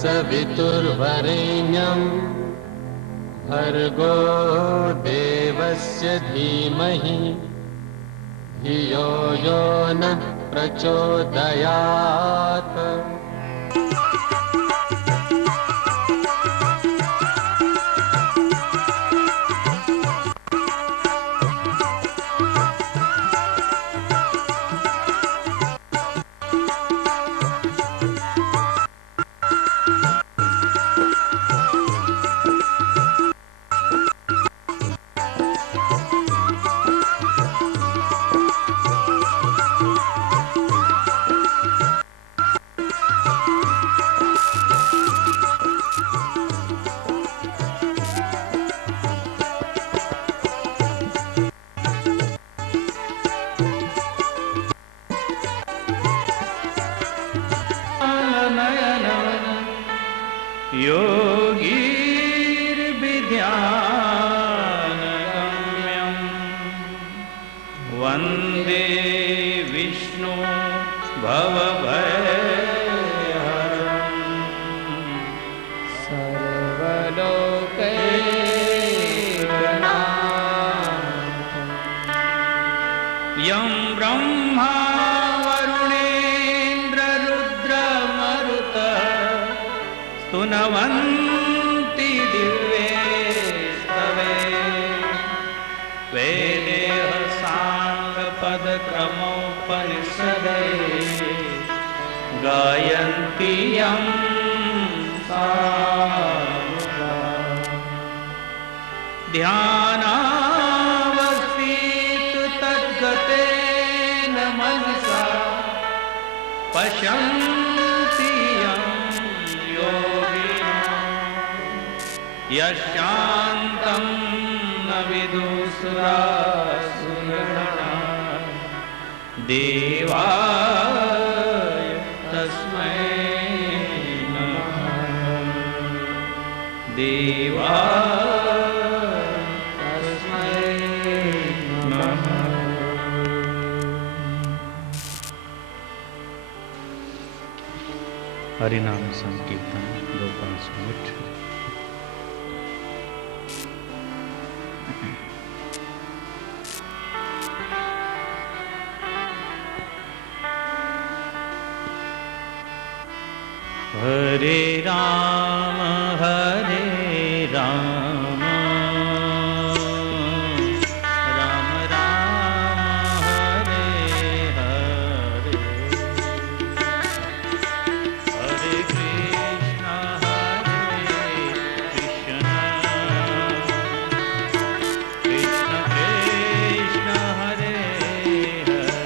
सवितुर्वरेण्यं भर्गो देवस्य धीमहि धियो यो नः प्रचोदयात्। योगीर्विद्यानगम्यं वन्दे विष्णु भवभयहरं सर्वलोकैकनाथं यं ब्रह्मा स्तुनवन्ति दिव्ये स्तवे वेदेह साङ्गपदक्रमोपनिषदे गायन्ति यं सामुदा ध्यानावस्थित तद्गतेन मनसा पश्यन्ति यशान्तं न विदुषुरासुरगणा देवाय तस्मै नमः देवाय तस्मै नमः। हरिनाम संकीर्तन 2-5 मिनट। हरे राम राम राम हरे हरे, हरे कृष्ण कृष्ण कृष्ण हरे हरे।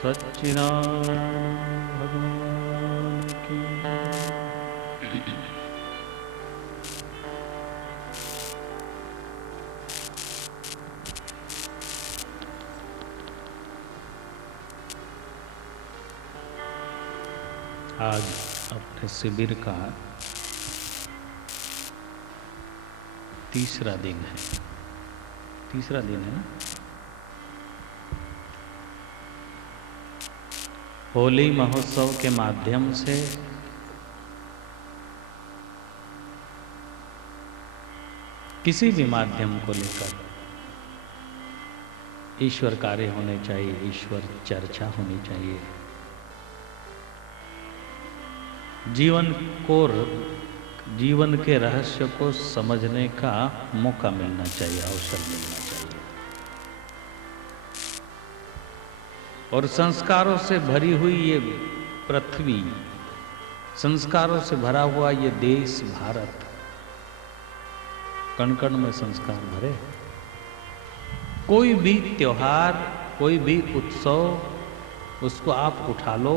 सच्चिदानंद भगवान की। आज अपने शिविर का तीसरा दिन है ना। होली महोत्सव के माध्यम से किसी भी माध्यम को लेकर ईश्वर कार्य होने चाहिए, ईश्वर चर्चा होनी चाहिए, जीवन के रहस्य को समझने का मौका मिलना चाहिए, अवसर मिलना चाहिए। और संस्कारों से भरी हुई ये पृथ्वी, संस्कारों से भरा हुआ ये देश भारत, कण कण में संस्कार भरे। कोई भी त्योहार, कोई भी उत्सव, उसको आप उठा लो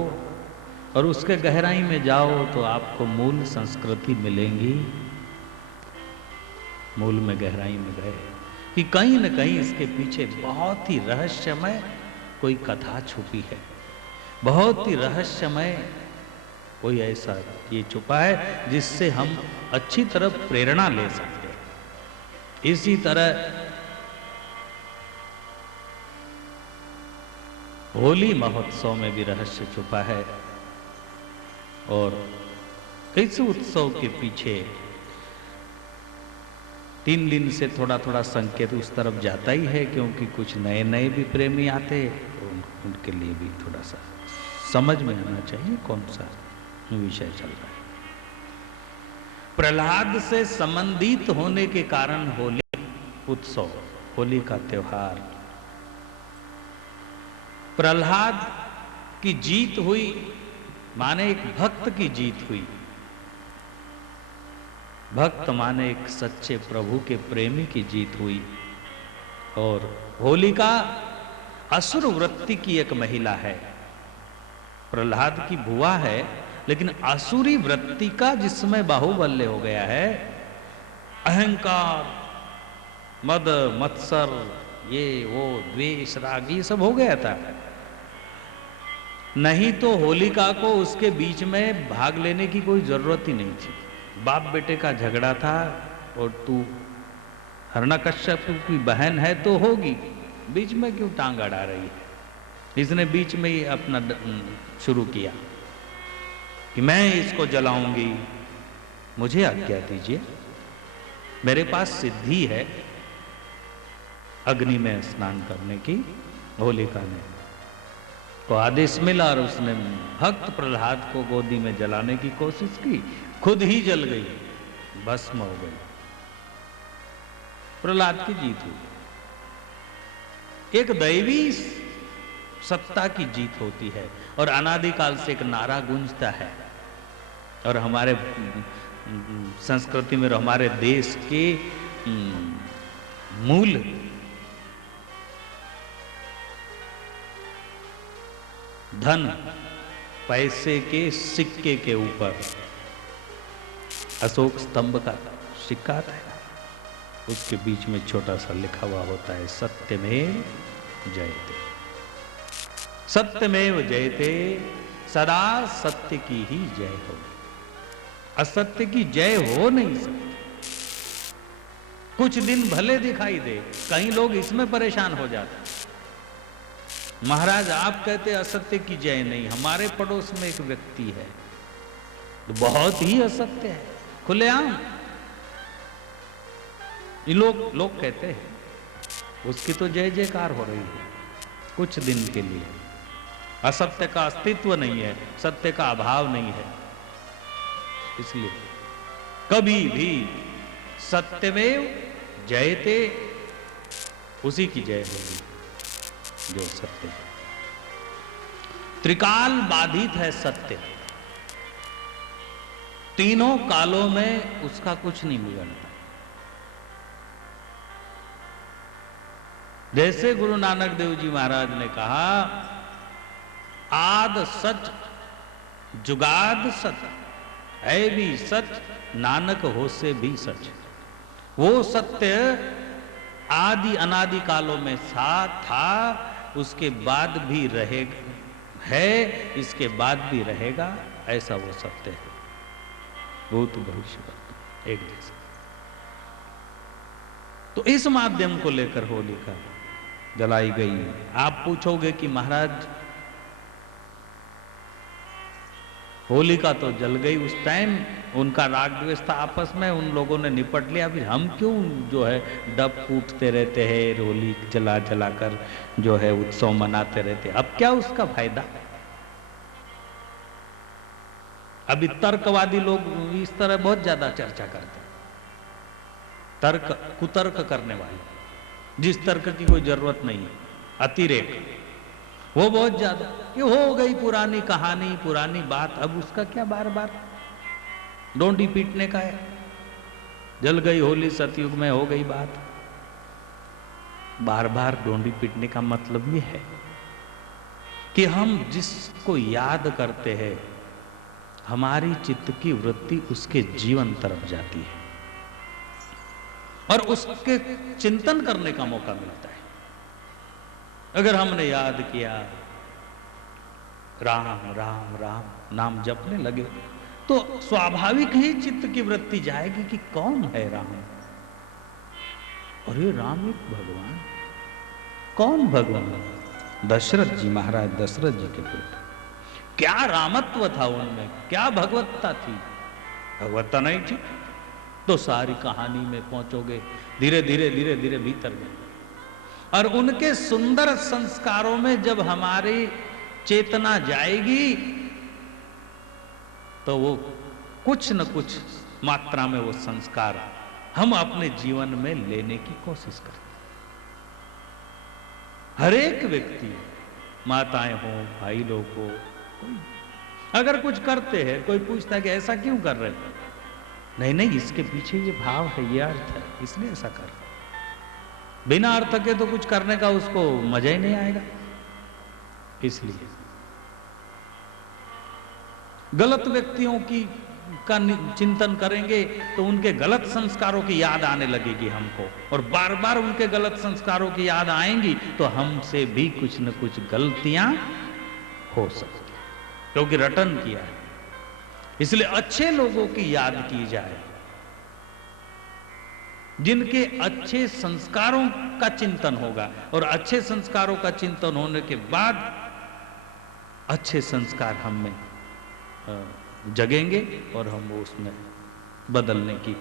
और उसके गहराई में जाओ तो आपको मूल संस्कृति मिलेंगी। मूल में गहराई में गए कि कहीं न कहीं इसके पीछे बहुत ही रहस्यमय कोई कथा छुपी है, बहुत ही रहस्यमय कोई ऐसा ये छुपा है जिससे हम अच्छी तरह प्रेरणा ले सकते हैं। इसी तरह होली महोत्सव में भी रहस्य छुपा है और इस उत्सव के पीछे 3 दिन से थोड़ा थोड़ा संकेत उस तरफ जाता ही है, क्योंकि कुछ नए नए भी प्रेमी आते, उनके लिए भी थोड़ा सा समझ में आना चाहिए कौन सा विषय चल रहा है। प्रहलाद से संबंधित होने के कारण होली उत्सव, होली का त्योहार, प्रहलाद की जीत हुई, माने एक भक्त की जीत हुई। भक्त माने एक सच्चे प्रभु के प्रेमी की जीत हुई। और होलिका असुर वृत्ति की एक महिला है, प्रहलाद की बुआ है, लेकिन असुरी वृत्ति का जिसमें बाहुबल्य हो गया है। अहंकार, मद मत्सर, ये वो द्वेष राग, ये सब हो गया था। नहीं तो होलिका को उसके बीच में भाग लेने की कोई जरूरत ही नहीं थी। बाप बेटे का झगड़ा था और तू हिरण्यकश्यप की बहन है तो होगी, बीच में क्यों टांग अड़ा रही है। इसने बीच में ही अपना शुरू किया कि मैं इसको जलाऊंगी, मुझे आज्ञा दीजिए, मेरे पास सिद्धि है अग्नि में स्नान करने की। होलिका ने को आदेश मिला और उसने भक्त प्रहलाद को गोदी में जलाने की कोशिश की, खुद ही जल गई, भस्म हो गई। प्रहलाद की जीत हुई। एक दैवी सत्ता की जीत होती है और अनादिकाल से एक नारा गूंजता है। और हमारे संस्कृति में, हमारे देश के मूल धन पैसे के सिक्के के ऊपर अशोक स्तंभ का सिक्का आता है, उसके बीच में छोटा सा लिखा हुआ होता है सत्यमेव जयते। सत्यमेव जयते, सदा सत्य की ही जय हो, असत्य की जय हो नहीं सकती। कुछ दिन भले दिखाई दे, कई लोग इसमें परेशान हो जाते। महाराज आप कहते असत्य की जय नहीं, हमारे पड़ोस में एक व्यक्ति है तो बहुत ही असत्य है, खुलेआम। ये लोग कहते हैं उसकी तो जय जयकार हो रही है कुछ दिन के लिए। असत्य का अस्तित्व नहीं है, सत्य का अभाव नहीं है। इसलिए कभी भी सत्यमेव जयते, उसी की जय होगी जो सत्य है। त्रिकाल बाधित है सत्य, तीनों कालों में उसका कुछ नहीं बिगड़ता। जैसे गुरु नानक देव जी महाराज ने कहा आद सच जुगाद सच है भी सच, नानक हो से भी सच। वो सत्य आदि अनादि कालों में था, उसके बाद भी रहेगा, है, इसके बाद भी रहेगा, ऐसा वो सत्य है। भूत भविष्य वर्तमान एक जैसा। तो इस माध्यम को लेकर होलिका जलाई गई। आप पूछोगे कि महाराज होलिका तो जल गई, उस टाइम उनका राग द्वेष था आपस में, उन लोगों ने निपट लिया, फिर हम क्यों जो है डब कूटते रहते हैं, होली जला जला कर जो है उत्सव मनाते रहते हैं, अब क्या उसका फायदा। अभी तर्कवादी लोग इस तरह बहुत ज्यादा चर्चा करते हैं, तर्क कुतर्क करने वाले, जिस तर्क की कोई जरूरत नहीं है, अतिरेक, वो बहुत ज्यादा, ये हो गई पुरानी कहानी, पुरानी बात, अब उसका क्या बार बार डोंडी पीटने का है। जल गई होली सतयुग में, हो गई बात, बार बार डोंडी पीटने का मतलब ये है कि हम जिसको याद करते हैं, हमारी चित्त की वृत्ति उसके जीवन तरफ जाती है और उसके चिंतन करने का मौका मिलता है। अगर हमने याद किया, राम राम राम नाम जपने लगे, तो स्वाभाविक ही चित्त की वृत्ति जाएगी कि कौन है राम। और ये राम एक भगवान, कौन भगवान? दशरथ जी, महाराज दशरथ जी के पुत्र। क्या रामत्व था उनमें, क्या भगवत्ता थी? भगवत्ता नहीं थी तो सारी कहानी में पहुंचोगे, धीरे धीरे धीरे धीरे भीतर गए। और उनके सुंदर संस्कारों में जब हमारी चेतना जाएगी तो वो कुछ न कुछ मात्रा में वो संस्कार हम अपने जीवन में लेने की कोशिश करते। हर एक व्यक्ति, माताएं हो, भाई लोग हो, कोई अगर कुछ करते हैं, कोई पूछता है कि ऐसा क्यों कर रहे हो, नहीं नहीं इसके पीछे ये भाव है, ये अर्थ है, इसलिए ऐसा कर रहे। बिना अर्थ के तो कुछ करने का उसको मजा ही नहीं आएगा। इसलिए गलत व्यक्तियों का चिंतन करेंगे तो उनके गलत संस्कारों की याद आने लगेगी हमको, और बार बार उनके गलत संस्कारों की याद आएंगी तो हमसे भी कुछ न कुछ गलतियां हो सकती, क्योंकि रटन किया है। इसलिए अच्छे लोगों की याद की जाए, जिनके अच्छे संस्कारों का चिंतन होगा, और अच्छे संस्कारों का चिंतन होने के बाद अच्छे संस्कार हम में जगेंगे और हम उसमें बदलने की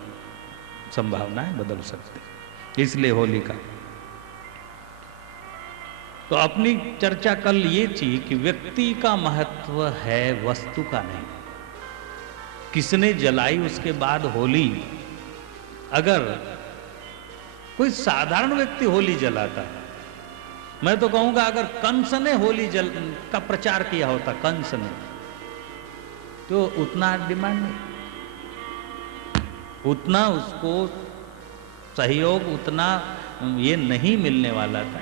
संभावना है, बदल सकते। इसलिए होलिका। तो अपनी चर्चा कल ये थी कि व्यक्ति का महत्व है, वस्तु का नहीं। किसने जलाई उसके बाद होली, अगर कोई साधारण व्यक्ति होली जलाता है, मैं तो कहूंगा अगर कंस ने होली का प्रचार किया होता, कंस ने, तो उतना डिमांड नहीं, उतना उसको सहयोग, उतना ये नहीं मिलने वाला था।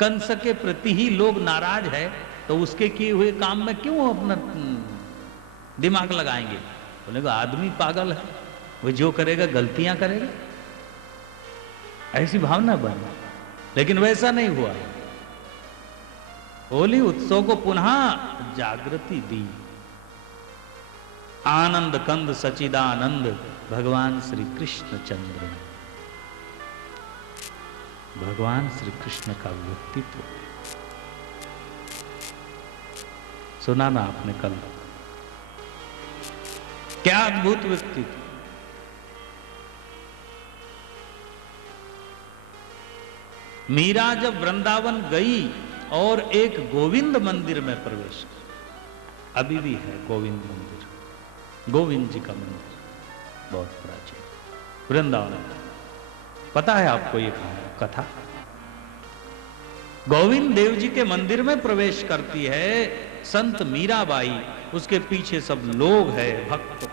कंस के प्रति ही लोग नाराज है, तो उसके किए हुए काम में क्यों अपना दिमाग लगाएंगे? बोलेगा आदमी पागल है, वो जो करेगा गलतियां करेगा, ऐसी भावना बनी। लेकिन वैसा नहीं हुआ। होली उत्सव को पुनः जागृति दी। आनंद कंद सचिदानंद भगवान श्री कृष्ण चंद्र, भगवान श्री कृष्ण का व्यक्तित्व सुना ना आपने कल, क्या अद्भुत व्यक्तित्व। मीरा जब वृंदावन गई और एक गोविंद मंदिर में प्रवेश, अभी भी है गोविंद मंदिर, गोविंद जी का मंदिर, बहुत प्राचीन वृंदावन। पता है आपको ये कथा? गोविंद देव जी के मंदिर में प्रवेश करती है संत मीराबाई, उसके पीछे सब लोग हैं, भक्त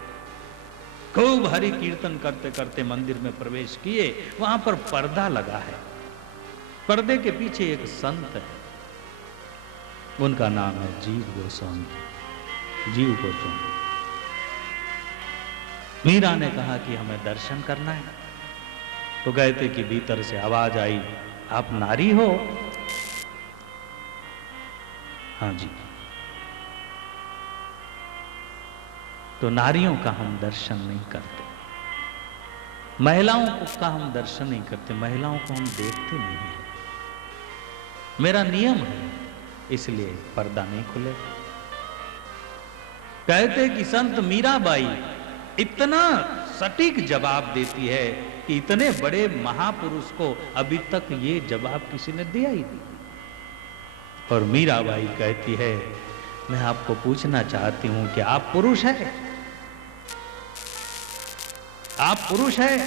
खूब हरि कीर्तन करते करते मंदिर में प्रवेश किए। वहां पर पर्दा लगा है, पर्दे के पीछे एक संत है, उनका नाम है जीव गोस्वामी, जीव गोस्वामी। मीरा ने कहा कि हमें दर्शन करना है, तो कहते कि भीतर से आवाज आई, आप नारी हो? हाँ जी। तो नारियों का हम दर्शन नहीं करते, महिलाओं का हम दर्शन नहीं करते, महिलाओं को हम देखते नहीं है। मेरा नियम है, इसलिए पर्दा नहीं खुले। कहते कि संत मीराबाई इतना सटीक जवाब देती है कि इतने बड़े महापुरुष को अभी तक ये जवाब किसी ने दिया ही नहीं। और मीराबाई कहती है, मैं आपको पूछना चाहती हूं कि आप पुरुष हैं? आप पुरुष हैं?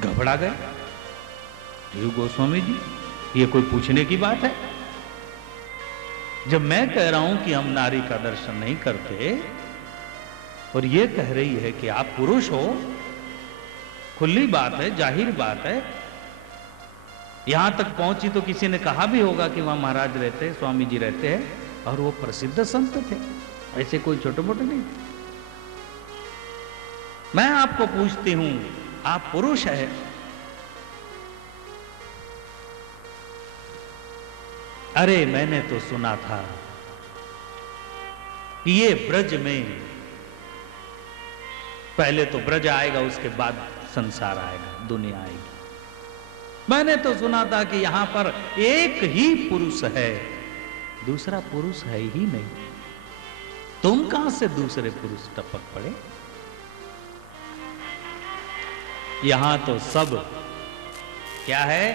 घबरा गए जीव गोस्वामी जी, ये कोई पूछने की बात है? जब मैं कह रहा हूं कि हम नारी का दर्शन नहीं करते और ये कह रही है कि आप पुरुष हो, खुली बात है, जाहिर बात है। यहां तक पहुंची तो किसी ने कहा भी होगा कि वहां महाराज रहते हैं, स्वामी जी रहते हैं, और वो प्रसिद्ध संत थे, ऐसे कोई छोटे मोटे नहीं थे। मैं आपको पूछती हूं, आप पुरुष है? अरे मैंने तो सुना था कि ये ब्रज में, पहले तो ब्रज आएगा, उसके बाद संसार आएगा, दुनिया आएगी। मैंने तो सुना था कि यहां पर एक ही पुरुष है, दूसरा पुरुष है ही नहीं। तुम कहां से दूसरे पुरुष टपक पड़े? यहां तो सब क्या है?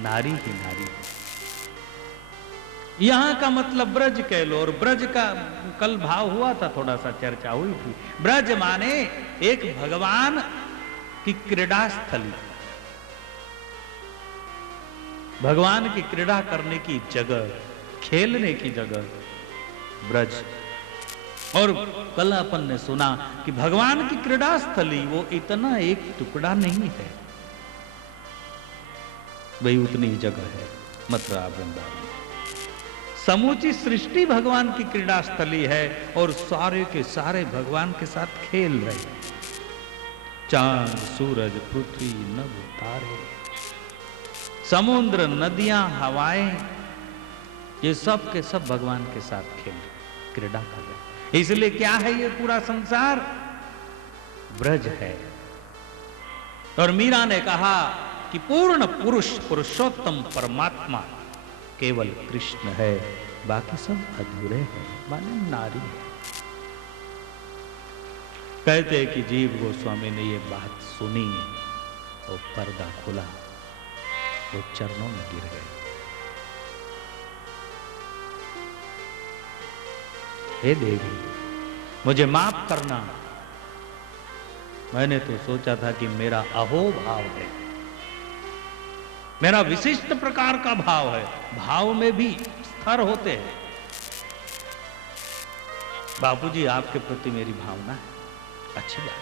नारी ही नारी है। यहां का मतलब ब्रज कह लो, और ब्रज का कल भाव हुआ था, थोड़ा सा चर्चा हुई थी। ब्रज माने एक भगवान की क्रीड़ा स्थली, भगवान की क्रीड़ा करने की जगह, खेलने की जगह ब्रज। और कल अपन ने सुना कि भगवान की क्रीड़ा स्थली वो इतना एक टुकड़ा नहीं है, वही उतनी ही जगह है मथुरा वृंदावन। समूची सृष्टि भगवान की क्रीड़ा स्थली है, और सारे के सारे भगवान के साथ खेल रहे हैं। चांद, सूरज, पृथ्वी, नभ, तारे, समुद्र, नदियां, हवाएं, ये सब के सब भगवान के साथ खेल, क्रीड़ा कर रहे। इसलिए क्या है ये पूरा संसार? ब्रज है। और मीरा ने कहा कि पूर्ण पुरुष, पुरुषोत्तम परमात्मा केवल कृष्ण है, बाकी सब अधूरे हैं, माने नारी है। कहते हैं कि जीव गोस्वामी ने ये बात सुनी और पर्दा खुला, वो चरणों में गिर गए। हे देवी, मुझे माफ करना, मैंने तो सोचा था कि मेरा अहोभाव है, मेरा विशिष्ट प्रकार का भाव है। भाव में भी स्तर होते हैं। बापूजी, आपके प्रति मेरी भावना है, अच्छी बात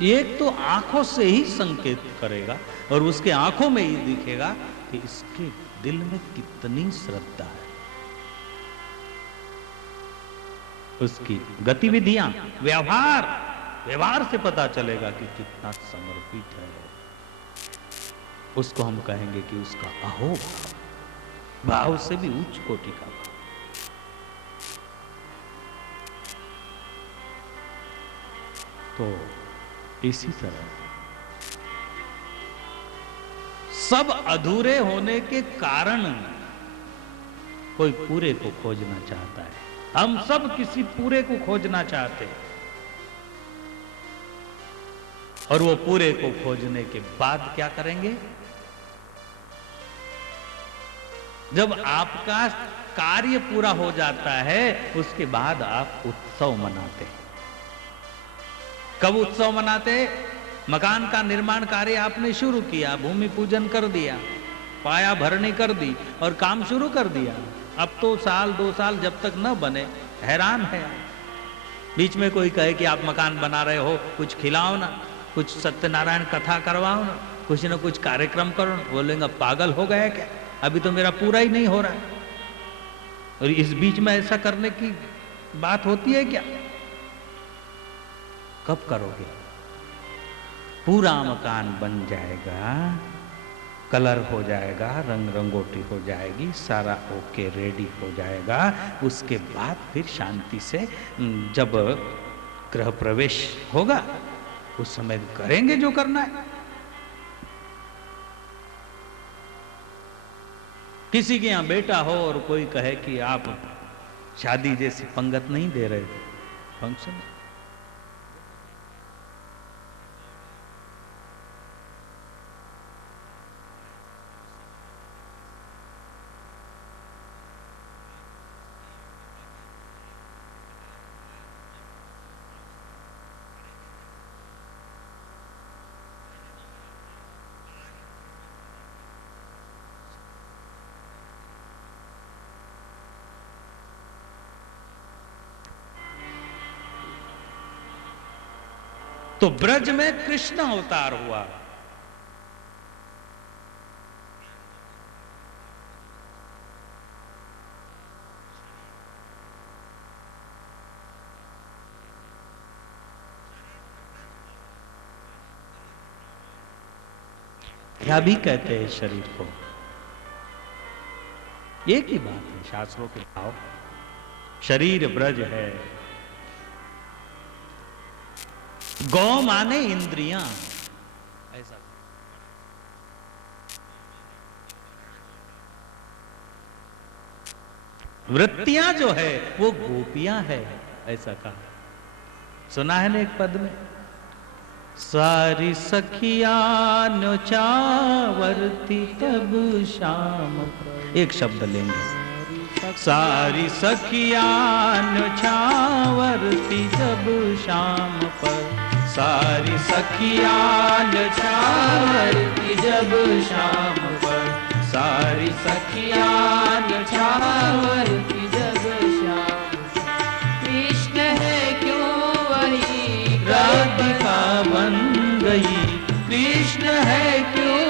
है। एक तो आंखों से ही संकेत करेगा, और उसके आंखों में ही दिखेगा कि इसके दिल में कितनी श्रद्धा है। उसकी गतिविधियां, व्यवहार से पता चलेगा कि कितना समर्पित है। उसको हम कहेंगे कि उसका अहोभाव, भाव से भी उच्च कोटि का भाव। तो इसी तरह सब अधूरे होने के कारण कोई पूरे को खोजना चाहता है। हम सब किसी पूरे को खोजना चाहते हैं, और वो पूरे को खोजने के बाद क्या करेंगे? जब आपका कार्य पूरा हो जाता है, उसके बाद आप उत्सव मनाते हैं। कब उत्सव मनाते? मकान का निर्माण कार्य आपने शुरू किया, भूमि पूजन कर दिया, पाया भरनी कर दी और काम शुरू कर दिया। अब तो साल 2 साल जब तक न बने, हैरान है। बीच में कोई कहे कि आप मकान बना रहे हो, कुछ खिलाओ ना, कुछ सत्यनारायण कथा करवाओ ना, कुछ न कुछ कार्यक्रम करो। बोलेंगे पागल हो गया क्या, अभी तो मेरा पूरा ही नहीं हो रहा है, और इस बीच में ऐसा करने की बात होती है क्या? कब करोगे? पूरा मकान बन जाएगा, कलर हो जाएगा, रंग रंगोटी हो जाएगी, सारा ओके रेडी हो जाएगा, उसके बाद फिर शांति से जब गृह प्रवेश होगा उस समय करेंगे जो करना है। किसी के यहां बेटा हो और कोई कहे कि आप शादी जैसी पंगत नहीं दे रहे थे, फंक्शन। तो ब्रज में कृष्ण अवतार हुआ। क्या भी कहते हैं शरीर को, एक ही बात है शास्त्रों के भाव। शरीर ब्रज है, गौ माने इंद्रियां, ऐसा। वृत्तियां जो है वो गोपियां है, ऐसा कहा। सुना है ना एक पद में, सारी सखियां न्योचावर्ती तब शाम। एक शब्द लेंगे, सारी सखियां न्योचावर्ती जब शाम पर, सारी सखियां न्योचावर्ती जब शाम पर, सारी सखियां न्योचावर्ती जब शाम। कृष्ण है क्यों वही राधिका बन गई, कृष्ण है क्यों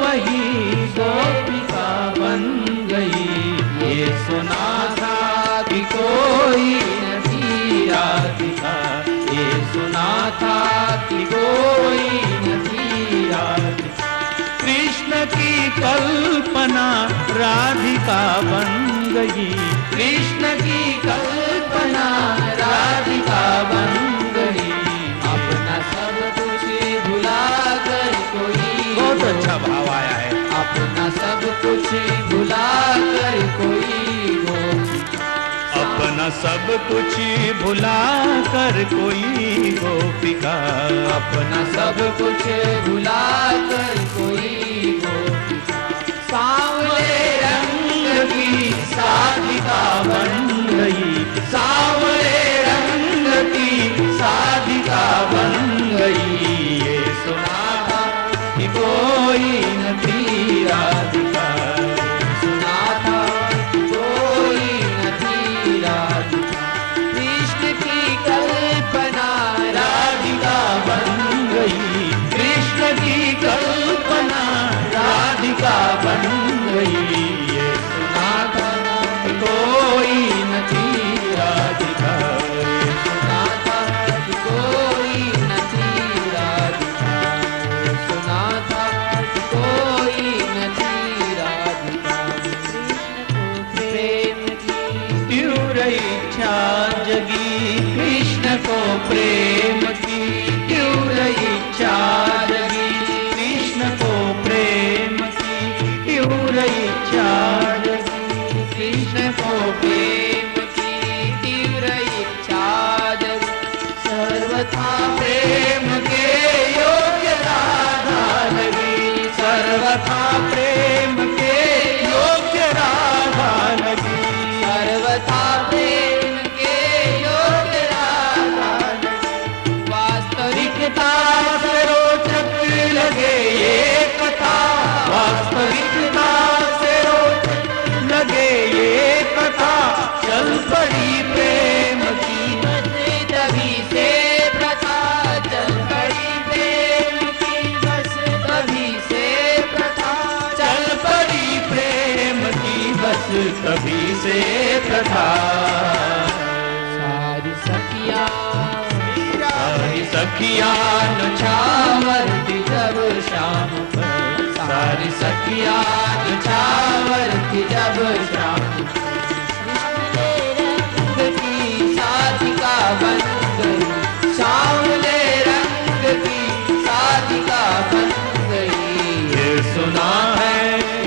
वही गोपिका बन गई। ये सुना था कि कोई न थी राधिका, ये सुना था कि कोई न थी राधिका। कृष्ण की कल्पना राधिका बन गई, कृष्ण की कल्पना राधिका बन गई। अपना सब कुछ भुला कर कोई, बहुत अच्छा भाव आया है, अपना सब कुछ भुला कर कोई गोपिका, अपना सब कुछ भुला कर कोई गोपिका, अपना सब कुछ भुला कर कोई गोपिका। सांवले रंग की साधिका बन गई, सांवले रंग की साधिका बन गई। ये सुना था कि कोई न थी राधिका, सुना था कि कोई न थी राधिका। कृष्ण की कल्पना राधिका बन गई, कृष्ण की कल्पना राधिका बन गई। ये सुना था कि कोई न थी राधिका, ये सुना था कि कोई न थी राधिका, ये सुना था कि कोई न थी राधिका। कृष्ण को प्रेम की तीव्र इच्छा जगी, कृष्ण को प्रेम की तीव्र इच्छा जगी, कृष्ण को प्रेम की तीव्र इच्छा जगी, कृष्ण को प्रेम की तीव्र इच्छा जगी। सर्वथा प्रेम के योग्य राधा लगी, सर्वथा प्रेम के योग्य राधा लगी, सर्वथा प्रेम के योग्य राधा लगी। वास्तविकता से रोचक लगे ये कथा, वास्तविकता से रोचक लगे ये कथा। चल पड़ी प्रेम की तभी से प्रथा, चल पड़ी प्रेम से प्रथा। सारी सखिया नछावर थी जब शाम पर, सारी सखिया नछावर थी जब शाम। रंग की साधिका बन गई, सांवले रंग की साधिका बन गई। ये सुना है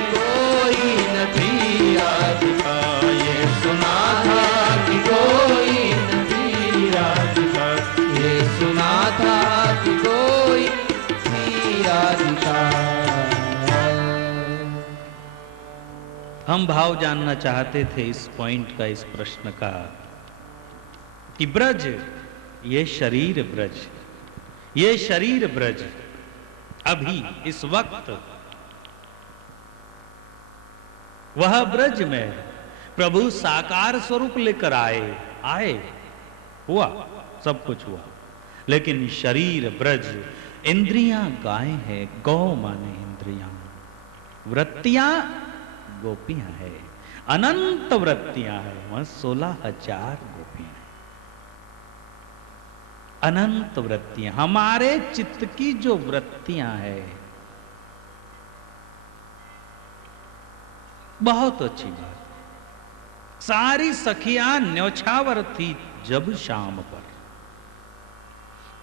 कोई न थी राधिका, ये सुना था कि कोई न थी राधिका। ये सुना था कि कोई थी राधिका। हम भाव जानना चाहते थे इस पॉइंट का, इस प्रश्न का, कि ब्रज, ये शरीर ब्रज, ये शरीर ब्रज अभी इस वक्त वह ब्रज में प्रभु साकार स्वरूप लेकर आए, हुआ, सब कुछ हुआ, लेकिन शरीर ब्रज, इंद्रियां गाय है, गौ माने इंद्रियां, वृत्तियां गोपियां है, अनंत वृत्तियां है, वहां 16,000 गोपियां है, अनंत वृत्तियां। हमारे चित्त की जो वृत्तियां है, बहुत अच्छी बात। सारी सखियां न्यौछावर थी जब शाम पर,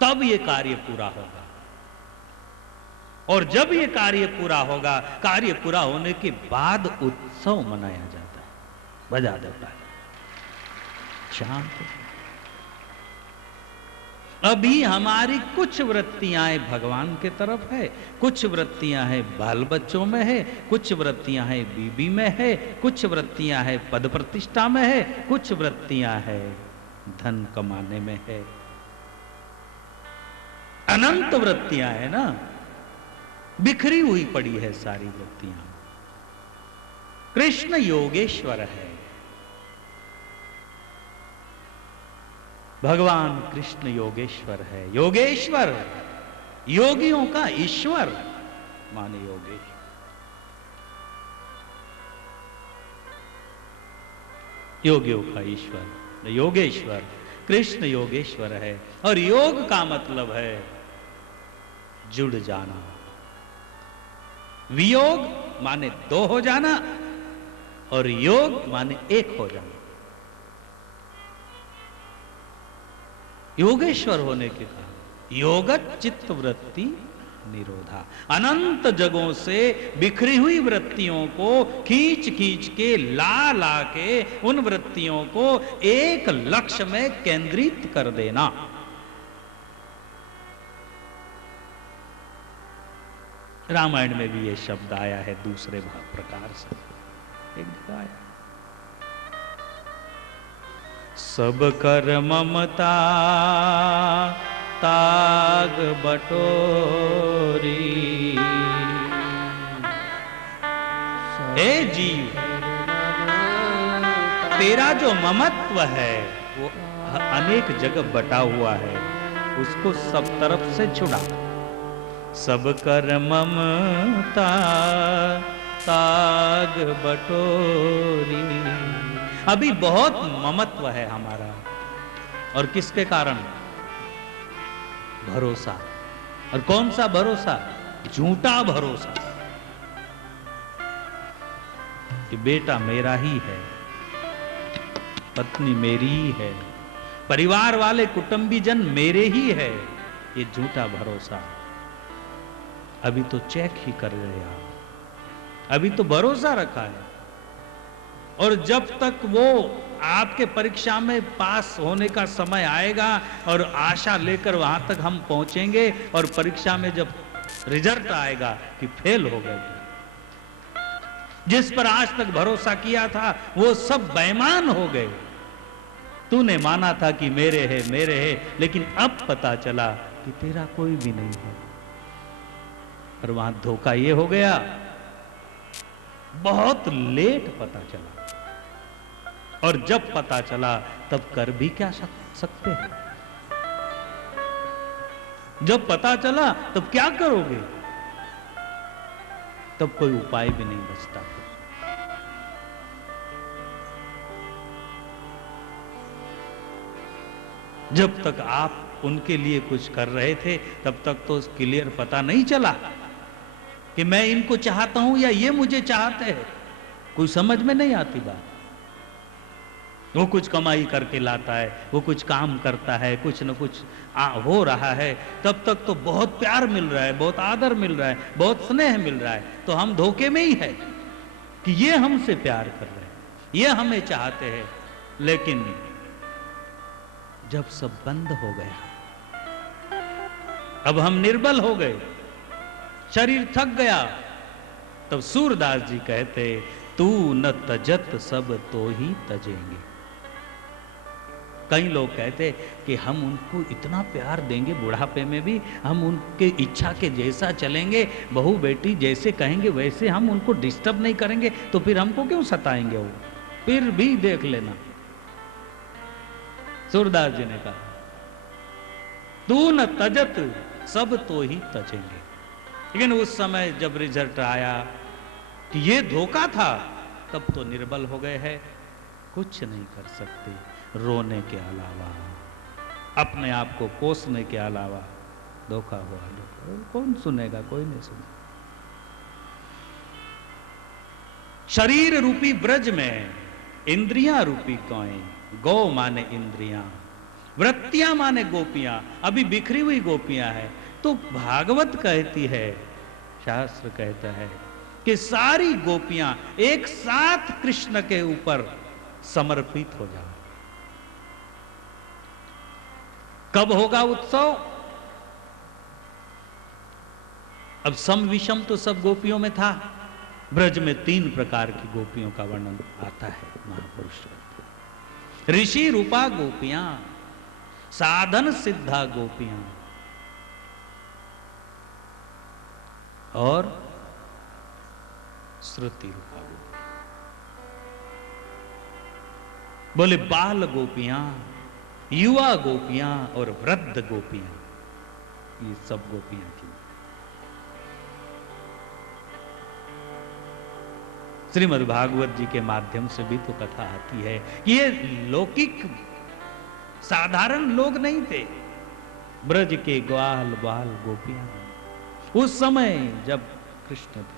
तब ये कार्य पूरा होगा। और जब ये कार्य पूरा होगा, कार्य पूरा होने के बाद उत्सव मनाया जाता है, बजा दो शाम को। अभी हमारी कुछ वृत्तियां भगवान के तरफ है, कुछ वृत्तियां हैं बाल बच्चों में है, कुछ वृत्तियां हैं बीबी में है, कुछ वृत्तियां हैं पद प्रतिष्ठा में है, कुछ वृत्तियां हैं धन कमाने में है। अनंत वृत्तियां है ना, बिखरी हुई पड़ी है सारी वृत्तियां। कृष्ण योगेश्वर है, भगवान कृष्ण योगेश्वर है। योगेश्वर, योगियों का ईश्वर माने योगेश्वर। योगियों का ईश्वर योगेश्वर, कृष्ण योगेश्वर है। और योग का मतलब है जुड़ जाना। वियोग माने दो हो जाना, और योग माने एक हो जाना। योगेश्वर होने के कारण योगत चित्त वृत्ति निरोधा, अनंत जगहों से बिखरी हुई वृत्तियों को खींच खींच के ला के उन वृत्तियों को एक लक्ष्य में केंद्रित कर देना। रामायण में भी ये शब्द आया है दूसरे प्रकार से, एक जगह आया, सब कर ममता ताग बटोरी। हे जीव, तेरा जो ममत्व है वो अनेक जगह बटा हुआ है, उसको सब तरफ से छुड़ा। सब कर ममता ताग बटोरी। अभी बहुत ममत्व है हमारा, और किसके कारण? भरोसा। और कौन सा भरोसा? झूठा भरोसा कि बेटा मेरा ही है, पत्नी मेरी ही है, परिवार वाले कुटुंबीजन मेरे ही है। ये झूठा भरोसा। अभी तो चेक ही कर रहे आप, अभी तो भरोसा रखा है। और जब तक वो आपके परीक्षा में पास होने का समय आएगा और आशा लेकर वहां तक हम पहुंचेंगे, और परीक्षा में जब रिजल्ट आएगा कि फेल हो गए, जिस पर आज तक भरोसा किया था वो सब बेईमान हो गए। तूने माना था कि मेरे है, लेकिन अब पता चला कि तेरा कोई भी नहीं है। और वहां धोखा ये हो गया, बहुत लेट पता चला। और जब पता चला तब कर भी क्या सकते हैं? जब पता चला तब क्या करोगे? तब कोई उपाय भी नहीं बचता। जब तक आप उनके लिए कुछ कर रहे थे तब तक तो क्लियर पता नहीं चला कि मैं इनको चाहता हूं या ये मुझे चाहते हैं। कोई समझ में नहीं आती बात। वो कुछ कमाई करके लाता है, वो कुछ काम करता है, कुछ न कुछ हो रहा है, तब तक तो बहुत प्यार मिल रहा है, बहुत आदर मिल रहा है, बहुत स्नेह मिल रहा है, तो हम धोखे में ही है कि ये हमसे प्यार कर रहे हैं, ये हमें चाहते हैं। लेकिन जब सब बंद हो गया, अब हम निर्बल हो गए, शरीर थक गया, तब सूरदास जी कहते, तू न तजत सब तो ही तजेंगे। कई लोग कहते कि हम उनको इतना प्यार देंगे, बुढ़ापे में भी हम उनके इच्छा के जैसा चलेंगे, बहू बेटी जैसे कहेंगे वैसे हम उनको डिस्टर्ब नहीं करेंगे, तो फिर हमको क्यों सताएंगे वो। फिर भी देख लेना, सूरदास जी ने कहा, तू न तजत सब तो ही तजेंगे। लेकिन उस समय जब रिजल्ट आया कि ये धोखा था, तब तो निर्बल हो गए हैं, कुछ नहीं कर सकते, रोने के अलावा, अपने आप को कोसने के अलावा। धोखा हुआ, धोखा, कौन सुनेगा, कोई नहीं सुनेगा। शरीर रूपी ब्रज में इंद्रियां रूपी गौएं, गौ माने इंद्रियां, वृत्तियां माने गोपियां, अभी बिखरी हुई गोपियां हैं। तो भागवत कहती है, शास्त्र कहता है कि सारी गोपियां एक साथ कृष्ण के ऊपर समर्पित हो जाओ। कब होगा उत्सव? अब सम विषम तो सब गोपियों में था, ब्रज में 3 प्रकार की गोपियों का वर्णन आता है महापुरुष। ऋषि रूपा गोपियां, साधन सिद्धा गोपियां और श्रुति रूपा गोपियां। बोले बाल गोपियां, युवा गोपियां और वृद्ध गोपियां, ये सब गोपियां की। श्रीमद् भागवत जी के माध्यम से भी तो कथा आती है। ये लौकिक साधारण लोग नहीं थे, ब्रज के ग्वाल बाल गोपियां। उस समय जब कृष्ण थे,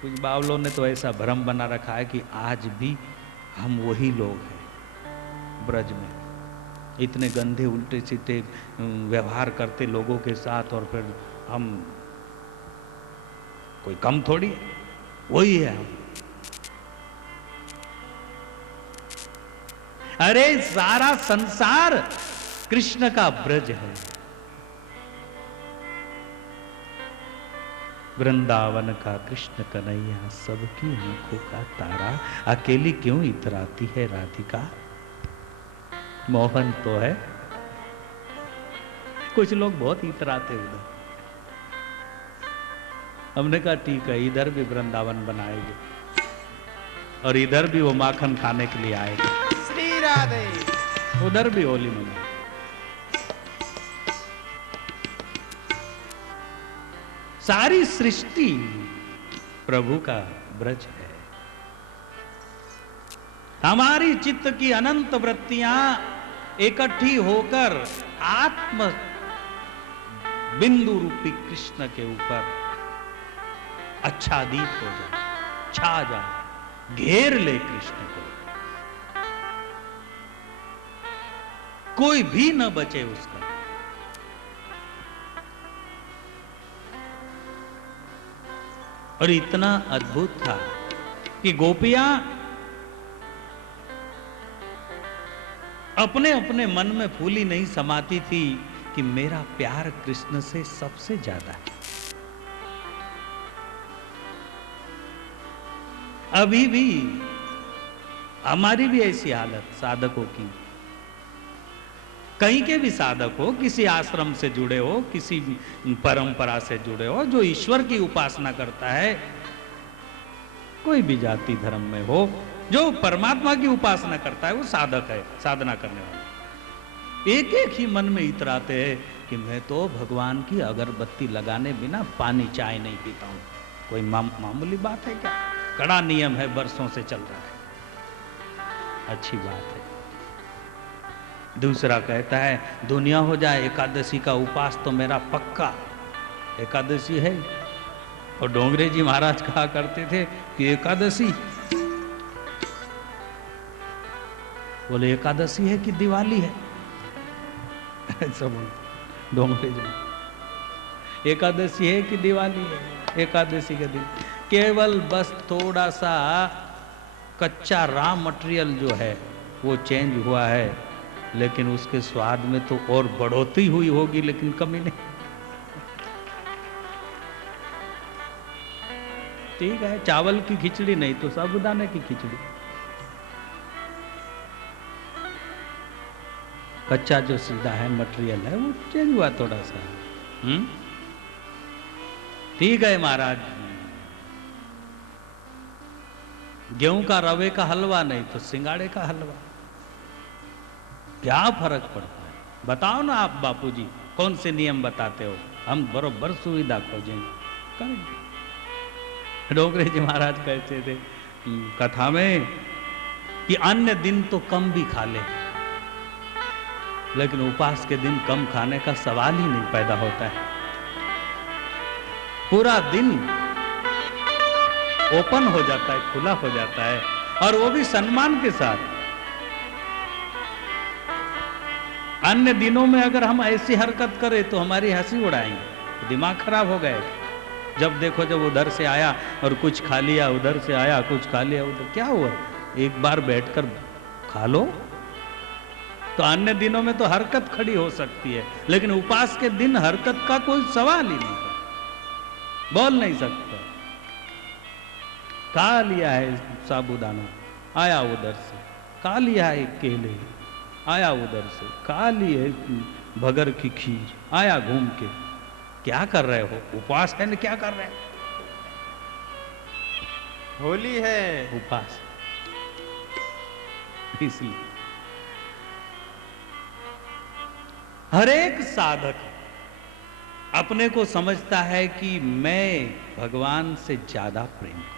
कुछ बावलों ने तो ऐसा भ्रम बना रखा है कि आज भी हम वही लोग हैं ब्रज में, इतने गंदे उल्टे सीधे व्यवहार करते लोगों के साथ, और फिर हम कोई कम थोड़ी, वही है हम। अरे सारा संसार कृष्ण का ब्रज है। वृंदावन का कृष्ण कन्हैया, सबकी आंखों का तारा, अकेली क्यों इतराती है राधिका। मोहन तो है, कुछ लोग बहुत इतराते उधर। हमने कहा ठीक है, इधर भी वृंदावन बनाएंगे और इधर भी वो माखन खाने के लिए आएंगे, श्री राधे, उधर भी होली मनाएंगे। सारी सृष्टि प्रभु का ब्रज है। हमारी चित्त की अनंत वृत्तियां इकट्ठी होकर आत्म बिंदु रूपी कृष्ण के ऊपर आच्छादित हो जाए, छा जाए, घेर ले कृष्ण को, कोई भी न बचे उसका। और इतना अद्भुत था कि गोपियां अपने अपने मन में फूली नहीं समाती थी कि मेरा प्यार कृष्ण से सबसे ज्यादा है। अभी भी हमारी भी ऐसी हालत साधकों की, कहीं के भी साधक हो, किसी आश्रम से जुड़े हो, किसी परंपरा से जुड़े हो, जो ईश्वर की उपासना करता है, कोई भी जाति धर्म में हो, जो परमात्मा की उपासना करता है, वो साधक है, साधना करने वाला। एक एक ही मन में इतराते हैं कि मैं तो भगवान की अगरबत्ती लगाने बिना पानी चाय नहीं पीता हूं। कोई मामूली बात है क्या? कड़ा नियम है, वर्षों से चल रहा है, अच्छी बात है। दूसरा कहता है दुनिया हो जाए एकादशी का उपास तो मेरा पक्का। एकादशी है। और डोंगरे जी महाराज कहा करते थे कि एकादशी, बोले एकादशी है कि दिवाली है? ऐसा बोलते डोंगरे जी। एकादशी है कि दिवाली है? एकादशी के दिन केवल बस थोड़ा सा कच्चा रॉ मटेरियल जो है वो चेंज हुआ है, लेकिन उसके स्वाद में तो और बढ़ोतरी हुई होगी, लेकिन कमी नहीं। ठीक है, चावल की खिचड़ी नहीं तो साबूदाने की खिचड़ी। कच्चा जो सीधा है मटेरियल है वो चेंज हुआ थोड़ा सा। ठीक है महाराज, गेहूं का रवे का हलवा नहीं तो सिंगाड़े का हलवा, क्या फर्क पड़ता है? बताओ ना आप बापूजी, कौन से नियम बताते हो? हम बरोबर सुविधा खोजेंगे, करेंगे। डोंगरे जी महाराज कहते थे कथा में कि अन्य दिन तो कम भी खा ले, लेकिन उपवास के दिन कम खाने का सवाल ही नहीं पैदा होता है। पूरा दिन ओपन हो जाता है, खुला हो जाता है, और वो भी सम्मान के साथ। अन्य दिनों में अगर हम ऐसी हरकत करें तो हमारी हंसी उड़ाएंगे, दिमाग खराब हो गए। जब देखो जब उधर से आया और कुछ खा लिया, उधर से आया कुछ खा लिया, उधर क्या हुआ? एक बार बैठकर खा लो। तो अन्य दिनों में तो हरकत खड़ी हो सकती है, लेकिन उपवास के दिन हरकत का कोई सवाल ही नहीं है, बोल नहीं सकता। खा लिया है साबूदाना, आया उधर से, खा लिया है केले, आया उधर से, खा ली है भगर की खीर, आया घूम के। क्या कर रहे हो? उपवास है ना? क्या कर रहे हो? होली है, उपवास। इसलिए हर एक साधक अपने को समझता है कि मैं भगवान से ज्यादा प्रेम करता,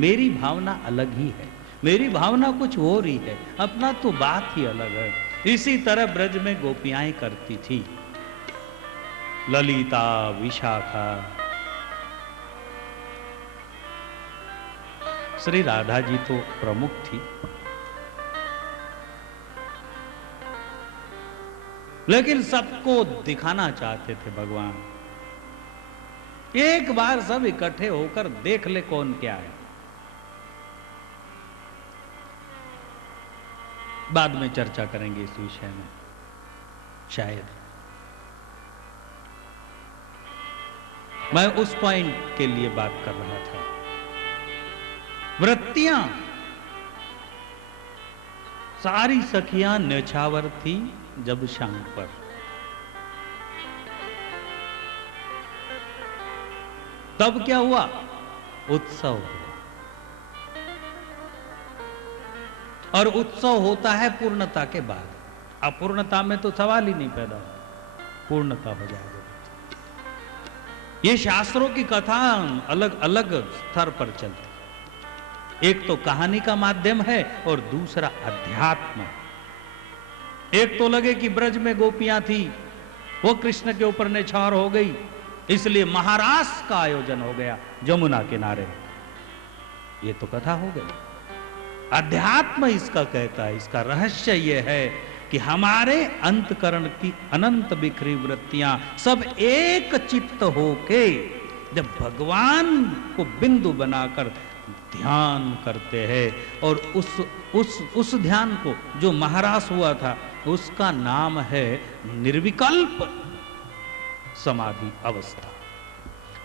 मेरी भावना अलग ही है, मेरी भावना कुछ और ही है, अपना तो बात ही अलग है। इसी तरह ब्रज में गोपियाएं करती थी, ललिता, विशाखा, श्री राधा जी तो प्रमुख थी, लेकिन सबको दिखाना चाहते थे भगवान। एक बार सब इकट्ठे होकर देख ले कौन क्या है। बाद में चर्चा करेंगे इस विषय में शायद। मैं उस पॉइंट के लिए बात कर रहा था। वृत्तियां सारी सखियां न्यौछावर थी जब शाम पर। तब क्या हुआ? उत्सव हुआ। और उत्सव होता है पूर्णता के बाद। अपूर्णता में तो सवाल ही नहीं पैदा होता, पूर्णता हो जाएगा। ये शास्त्रों की कथा अलग अलग स्तर पर चलती। एक तो कहानी का माध्यम है और दूसरा अध्यात्म। एक तो लगे कि ब्रज में गोपियां थी, वो कृष्ण के ऊपर निछावर हो गई, इसलिए महारास का आयोजन हो गया जमुना किनारे। ये तो कथा हो गई। अध्यात्म इसका कहता है, इसका रहस्य यह है कि हमारे अंतकरण की अनंत बिखरी वृत्तियां सब एक चित्त होके जब भगवान को बिंदु बनाकर ध्यान करते हैं, और उस ध्यान को जो महारास हुआ था उसका नाम है निर्विकल्प समाधि अवस्था।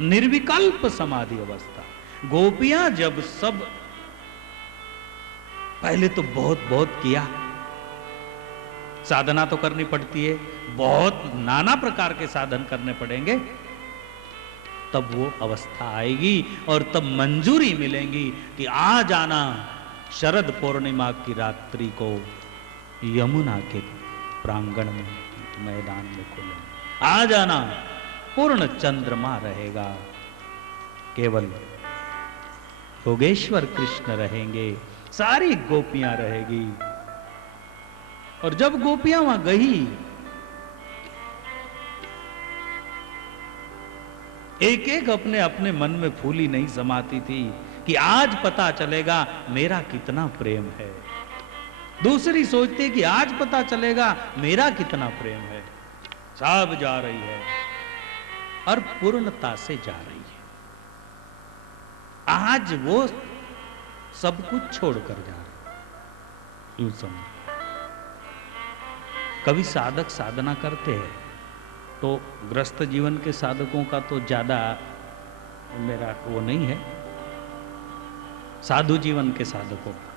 निर्विकल्प समाधि अवस्था। गोपियां जब सब, पहले तो बहुत बहुत किया, साधना तो करनी पड़ती है, बहुत नाना प्रकार के साधन करने पड़ेंगे, तब वो अवस्था आएगी और तब मंजूरी मिलेगी कि आ जाना शरद पूर्णिमा की रात्रि को यमुना के प्रांगण में, मैदान में खुले आ जाना। पूर्ण चंद्रमा रहेगा, केवल योगेश्वर कृष्ण रहेंगे, सारी गोपियां रहेगी, और जब गोपियां वहां गई, एक एक अपने अपने मन में फूली नहीं समाती थी कि आज पता चलेगा मेरा कितना प्रेम है। दूसरी सोचती कि आज पता चलेगा मेरा कितना प्रेम है। सब जा रही है और पूर्णता से जा रही है। आज वो सब कुछ छोड़कर जा रही है। यूं समझ, कभी साधक साधना करते हैं तो ग्रस्त जीवन के साधकों का तो ज्यादा मेरा वो नहीं है, साधु जीवन के साधकों का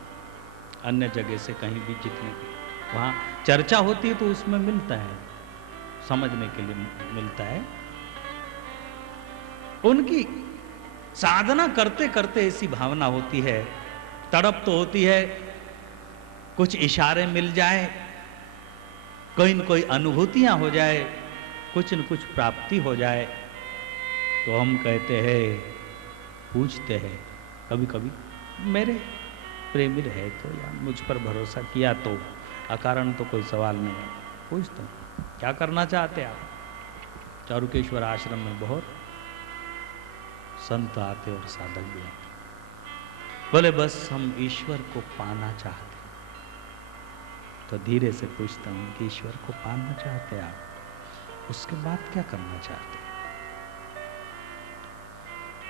अन्य जगह से कहीं भी जितने भी वहां चर्चा होती है तो उसमें मिलता है, समझने के लिए मिलता है। उनकी साधना करते करते ऐसी भावना होती है, तड़प तो होती है, कुछ इशारे मिल जाए, कोई न कोई अनुभूतियां हो जाए, कुछ न कुछ प्राप्ति हो जाए, तो हम कहते हैं, पूछते हैं कभी कभी, मेरे प्रेमी रहे तो या मुझ पर भरोसा किया तो, अकारण तो कोई सवाल नहीं, पूछता हूं क्या करना चाहते आप। चारुकेश्वर आश्रम में बहुत संत आते और साधक भी आते, बोले बस हम ईश्वर को पाना चाहते। तो धीरे से पूछता हूं कि ईश्वर को पाना चाहते आप, उसके बाद क्या करना चाहते हैं।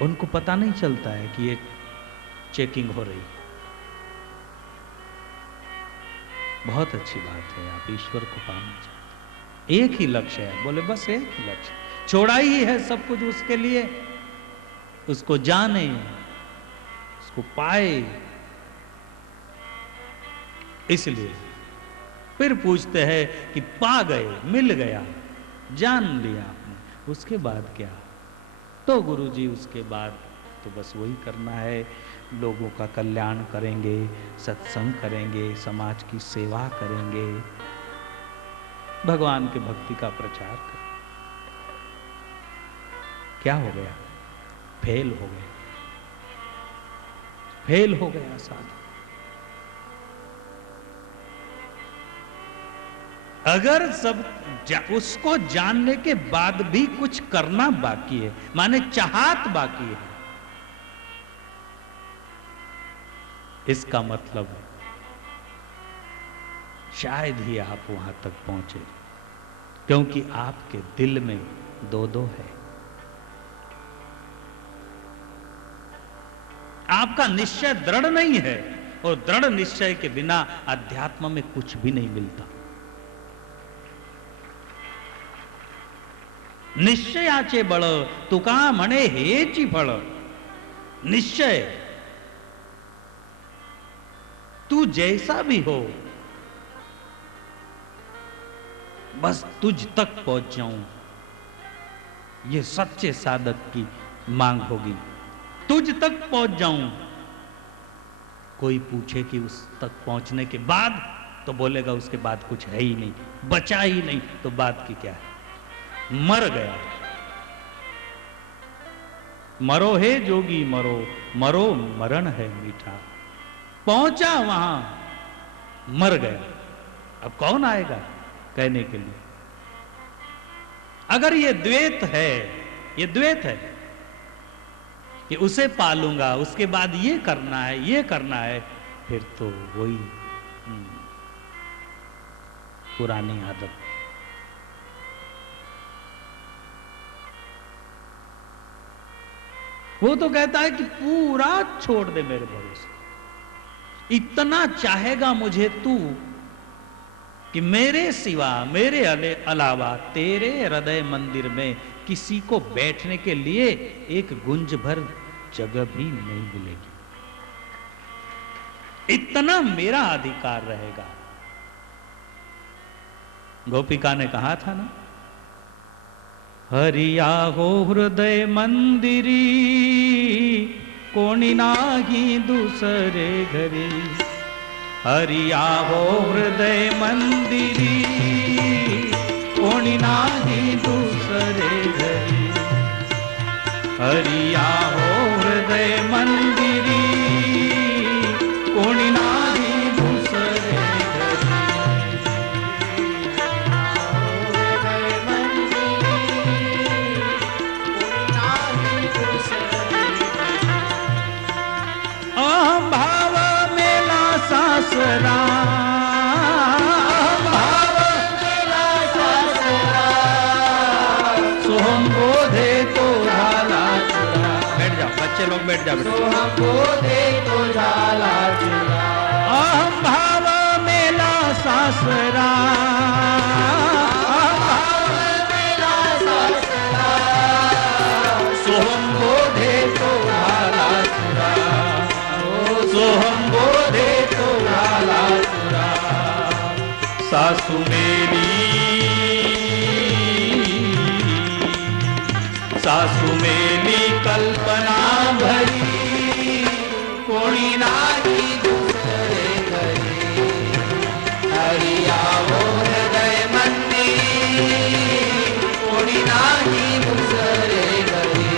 उनको पता नहीं चलता है कि ये चेकिंग हो रही है। बहुत अच्छी बात है, आप ईश्वर को पाना चाहते, एक ही लक्ष्य है। बोले बस एक ही लक्ष्य, छोड़ा ही है सब कुछ उसके लिए, उसको जाने, उसको पाए। इसलिए फिर पूछते हैं कि पा गए, मिल गया, जान लिया आपने, उसके बाद क्या। तो गुरुजी उसके बाद तो बस वही करना है, लोगों का कल्याण करेंगे, सत्संग करेंगे, समाज की सेवा करेंगे, भगवान के भक्ति का प्रचार करेंगे। क्या हो गया, फेल हो गए, फेल हो गया साधु। अगर सब उसको जानने के बाद भी कुछ करना बाकी है, माने चाहत बाकी है, इसका मतलब शायद ही आप वहां तक पहुंचे, क्योंकि आपके दिल में दो दो है। आपका निश्चय दृढ़ नहीं है, और दृढ़ निश्चय के बिना अध्यात्म में कुछ भी नहीं मिलता। निश्चयाचे बळ तुका म्हणे हेची फळ। निश्चय, तू जैसा भी हो, बस तुझ तक पहुंच जाऊं, ये सच्चे साधक की मांग होगी। तुझ तक पहुंच जाऊं। कोई पूछे कि उस तक पहुंचने के बाद, तो बोलेगा उसके बाद कुछ है ही नहीं, बचा ही नहीं, तो बात की क्या है, मर गया। मरो हे जोगी मरो, मरो मरण है मीठा। पहुंचा वहां, मर गया, अब कौन आएगा कहने के लिए। अगर ये द्वैत है, ये द्वैत है कि उसे पालूंगा, उसके बाद ये करना है, ये करना है, फिर तो वही पुरानी आदत। वो तो कहता है कि पूरा छोड़ दे मेरे भरोसे, इतना चाहेगा मुझे तू कि मेरे सिवा, मेरे अलावा तेरे हृदय मंदिर में किसी को बैठने के लिए एक गुंज भर जगह भी नहीं मिलेगी। इतना मेरा अधिकार रहेगा। गोपिका ने कहा था ना, हरिया हो हृदय मंदिरी, कोणी नाही दूसरे घरी। हरिया हो हृदय मंदिरी, कोणी नाही दूसरे घरी। हरिया हो हृदय मंदिरी, कोणी नाही दूसरे घरी। सोहम बोधे तो झाला चुरा, बैठ जाओ बच्चे लोग, बैठ जाओ। सोहम बोधे तो झाला चुरा, अहम भाव मेला सासरा, अहम भाव मेरा सासरा, सोहम बोधे तो झाला चुरा, सोहम बोधे तो झाला चुरा। सासू मेरी, सासू मेरी कल्पना भरी, कोणी नाही दुसरे घरी, हरी आवो हृदय मंदिरी, कोणी नाही दुसरे घरी,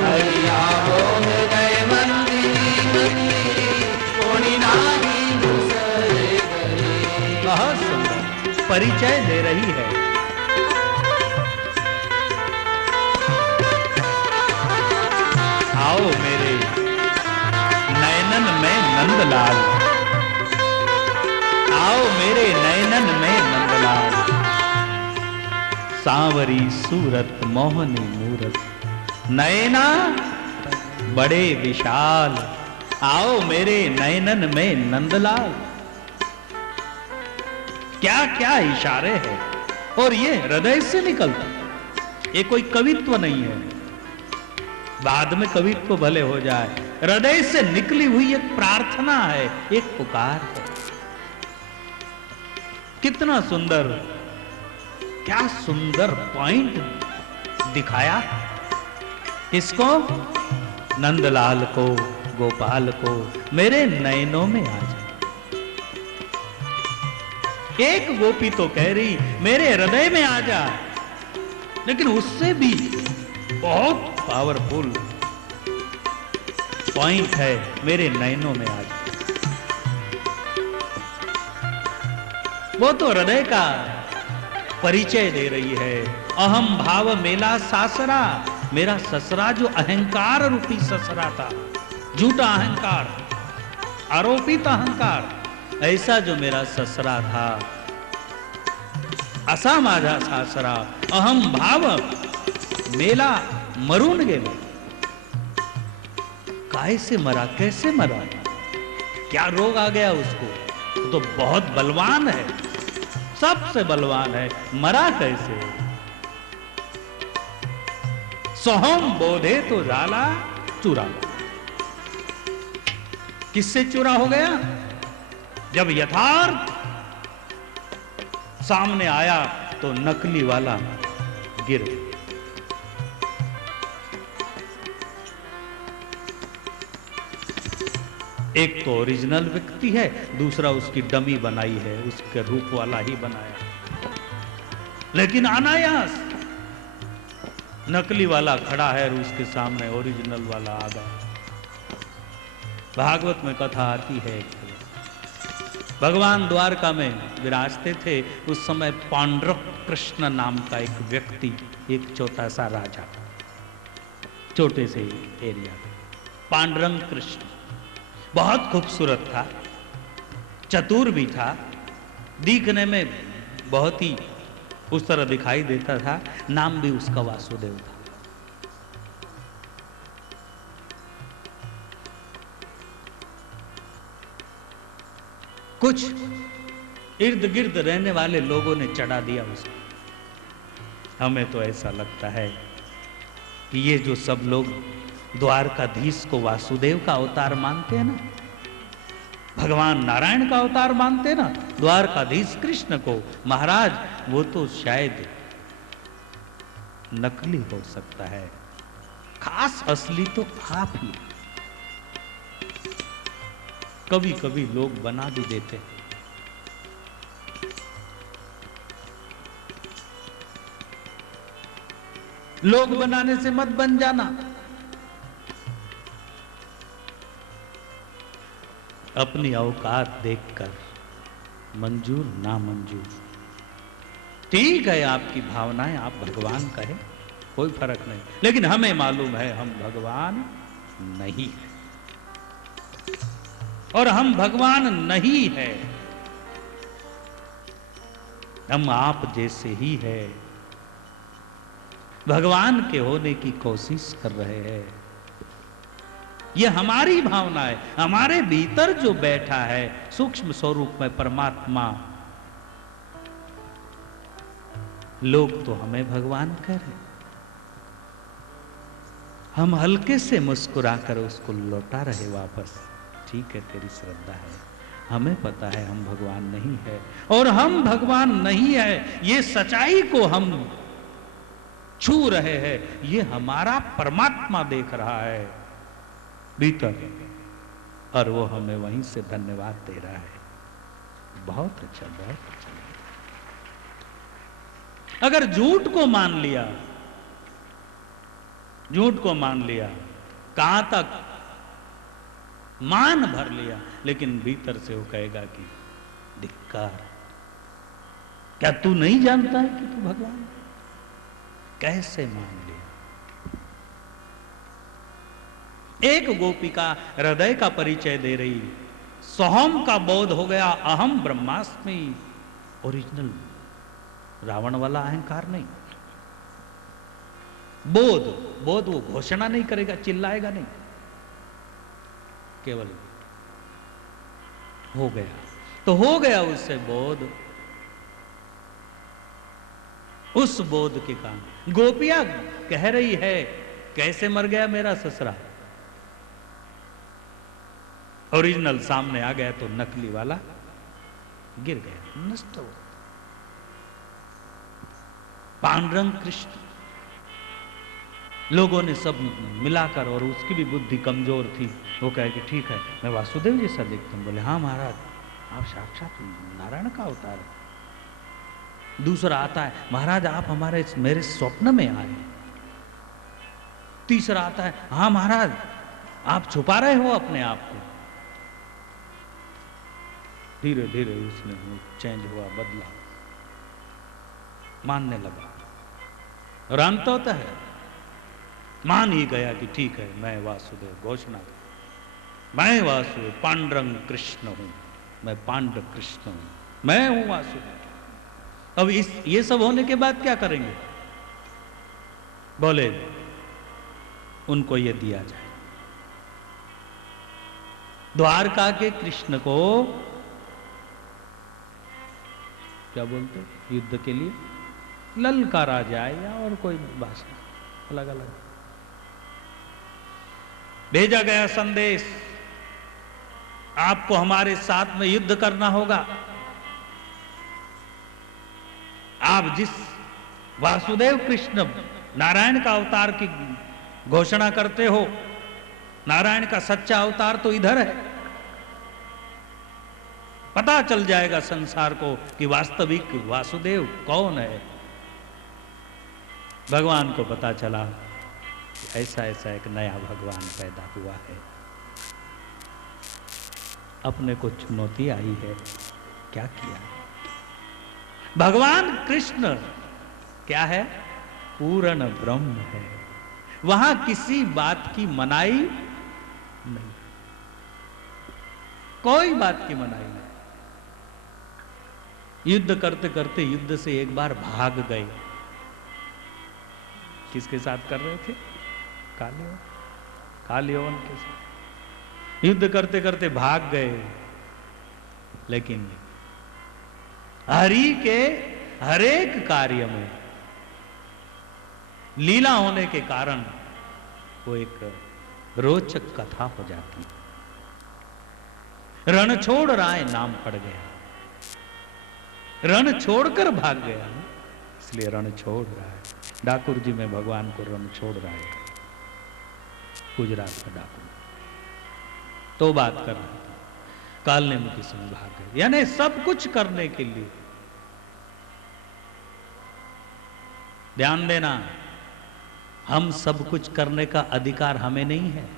हरी आवो हृदय मंदिरी, मंदिरी, कोणी नाही दुसरे घरी। बहुत सुंदर परिचय दे रही है। आओ मेरे नयनन में नंदलाल, आओ मेरे नयनन में नंदलाल, सांवरी सूरत मोहनी मूरत, नयना बड़े विशाल, आओ मेरे नयनन में नंदलाल। क्या क्या इशारे हैं, और ये हृदय से निकलता, ये कोई कवित्व नहीं है, बाद में कवित्व भले हो जाए, हृदय से निकली हुई एक प्रार्थना है, एक पुकार है। कितना सुंदर, क्या सुंदर पॉइंट दिखाया। किसको? नंदलाल को, गोपाल को, मेरे नयनों में आ जा। एक गोपी तो कह रही मेरे हृदय में आ जा, लेकिन उससे भी बहुत पावरफुल पॉइंट है, मेरे नयनों में आ जा। वो तो हृदय का परिचय दे रही है। अहम भाव मेला सासरा, मेरा ससरा जो अहंकार रूपी ससरा था, झूठा अहंकार, आरोपित अहंकार, ऐसा जो मेरा ससरा था, असा माझा सासरा, अहम भाव मेला मरून गेला। काय से मरा, कैसे मरा, क्या रोग आ गया उसको? वो तो बहुत बलवान है, सबसे बलवान है, मरा कैसे? सोहम बोधे तो झाला चूरा। किससे चूरा हो गया? जब यथार्थ सामने आया तो नकली वाला गिर गया। एक तो ओरिजिनल व्यक्ति है, दूसरा उसकी डमी बनाई है, उसके रूप वाला ही बनाया। लेकिन अनायास नकली वाला खड़ा है और उसके सामने ओरिजिनल वाला आ गया। भागवत में कथा आती है, भगवान द्वारका में विराजते थे, उस समय पांडुरंग कृष्ण नाम का एक व्यक्ति, एक छोटा सा राजा, छोटे से एरिया में, पांडुरंग कृष्ण बहुत खूबसूरत था, चतुर भी था, दिखने में बहुत ही उस तरह दिखाई देता था। नाम भी उसका वासुदेव था। कुछ इर्द गिर्द रहने वाले लोगों ने चढ़ा दिया उसको। हमें तो ऐसा लगता है कि ये जो सब लोग द्वारकाधीश को वासुदेव का अवतार मानते हैं ना, भगवान नारायण का अवतार मानते हैं ना, द्वारकाधीश कृष्ण को, महाराज वो तो शायद नकली हो सकता है, खास असली तो आप ही। कभी कभी लोग बना भी देते हैं। लोग बनाने से मत बन जाना। अपनी औकात देखकर मंजूर ना मंजूर, ठीक है आपकी भावनाएं, आप भगवान कहें, कोई फर्क नहीं, लेकिन हमें मालूम है हम भगवान नहीं है, और हम भगवान नहीं है, हम आप जैसे ही है। भगवान के होने की कोशिश कर रहे हैं। ये हमारी भावना है, हमारे भीतर जो बैठा है सूक्ष्म स्वरूप में परमात्मा। लोग तो हमें भगवान कह रहे, हम हल्के से मुस्कुराकर उसको लौटा रहे वापस। ठीक है, तेरी श्रद्धा है, हमें पता है हम भगवान नहीं है, और हम भगवान नहीं है ये सच्चाई को हम छू रहे हैं। ये हमारा परमात्मा देख रहा है भीतर, और वो हमें वहीं से धन्यवाद दे रहा है। बहुत अच्छा, बहुत अच्छा। अगर झूठ को मान लिया, झूठ को मान लिया, कहां तक मान भर लिया, लेकिन भीतर से वो कहेगा कि धिक्कार, क्या तू नहीं जानता है कि तू भगवान है? कैसे मान लिया? एक गोपिका हृदय का परिचय दे रही, सोहम का बोध हो गया, अहम ब्रह्मास्मि। ओरिजिनल रावण वाला अहंकार नहीं, बोध। बोध वो घोषणा नहीं करेगा, चिल्लाएगा नहीं, केवल हो गया तो हो गया उससे बोध। उस बोध के कारण गोपियां कह रही है, कैसे मर गया मेरा ससुरा। ओरिजिनल सामने आ गया तो नकली वाला गिर गया, नष्ट हो। पांडुरंग कृष्ण, लोगों ने सब मिलाकर, और उसकी भी बुद्धि कमजोर थी, वो कहे कि ठीक है मैं वासुदेव जैसा देखता हूं। बोले हाँ महाराज, आप साक्षात नारायण का अवतार है। दूसरा आता है, महाराज आप हमारे मेरे स्वप्न में आए। तीसरा आता है, हाँ महाराज आप छुपा रहे हो अपने आप को। धीरे धीरे उसने चेंज हुआ, बदला, मानने लगा, और अंत होता है मान ही गया कि ठीक है मैं वासुदेव, घोषणा मैं वासुदेव, पांडुरंग कृष्ण हूं, मैं पांडव कृष्ण हूं, मैं हूं वासुदेव। अब ये सब होने के बाद क्या करेंगे? बोले उनको ये दिया जाए। द्वारका के कृष्ण को क्या बोलते, युद्ध के लिए ललकारा जाए, या और कोई भाषा, अलग अलग भेजा गया संदेश, आपको हमारे साथ में युद्ध करना होगा। आप जिस वासुदेव कृष्ण नारायण का अवतार की घोषणा करते हो, नारायण का सच्चा अवतार तो इधर है। पता चल जाएगा संसार को कि वास्तविक वासुदेव कौन है। भगवान को पता चला कि ऐसा ऐसा एक नया भगवान पैदा हुआ है। अपने को चुनौती आई है, क्या किया? भगवान कृष्ण क्या है? पूर्ण ब्रह्म है। वहां किसी बात की मनाई नहीं, कोई बात की मनाई नहीं। युद्ध करते करते युद्ध से एक बार भाग गए। किसके साथ कर रहे थे? कालियोन के साथ युद्ध करते करते भाग गए। लेकिन हरि के हरेक कार्य में लीला होने के कारण वो एक रोचक कथा हो जाती। रण छोड़ राय नाम पड़ गया, रण छोड़कर भाग गया, इसलिए रण छोड़ रहा है। डाकुर जी में भगवान को रण छोड़ रहा है। गुजरात का डाकुर तो बात कर रहा था, कालने मुखी से भाग गए। यानी सब कुछ करने के लिए ध्यान देना, हम सब कुछ करने का अधिकार हमें नहीं है।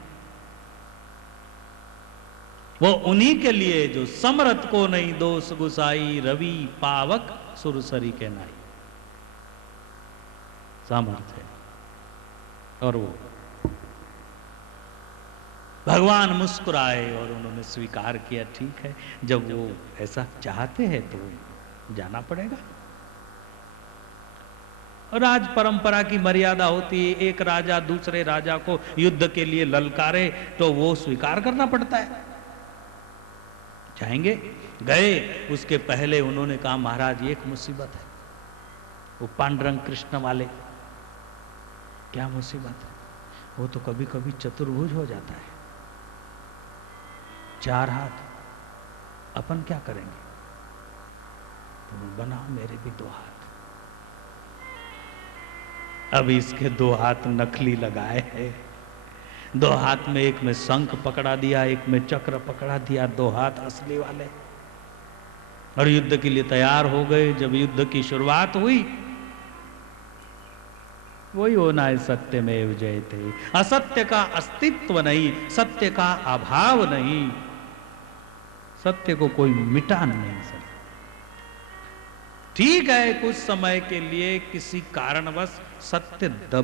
वो उन्हीं के लिए जो समरथ को नहीं दोष गुसाई, रवि पावक सुरसरी के नाई, सामर्थ है। और वो भगवान मुस्कुराए और उन्होंने स्वीकार किया, ठीक है जब वो ऐसा चाहते हैं तो जाना पड़ेगा। राज परंपरा की मर्यादा होती है, एक राजा दूसरे राजा को युद्ध के लिए ललकारे तो वो स्वीकार करना पड़ता है। जाएंगे, गए, उसके पहले उन्होंने कहा महाराज एक मुसीबत है, वो पांडुरंग कृष्ण वाले। क्या मुसीबत है? वो तो कभी कभी चतुर्भुज हो जाता है, 4 हाथ, अपन क्या करेंगे? तो बनाओ मेरे भी 2 हाथ। अब इसके 2 हाथ नकली लगाए हैं, 2 हाथ में एक में शंख पकड़ा दिया, एक में चक्र पकड़ा दिया, 2 हाथ असली वाले, और युद्ध के लिए तैयार हो गए। जब युद्ध की शुरुआत हुई, वही होना है सत्य में जयते, असत्य का अस्तित्व नहीं, सत्य का अभाव नहीं, सत्य को कोई मिटा नहीं सकता। ठीक है, कुछ समय के लिए किसी कारणवश सत्य दब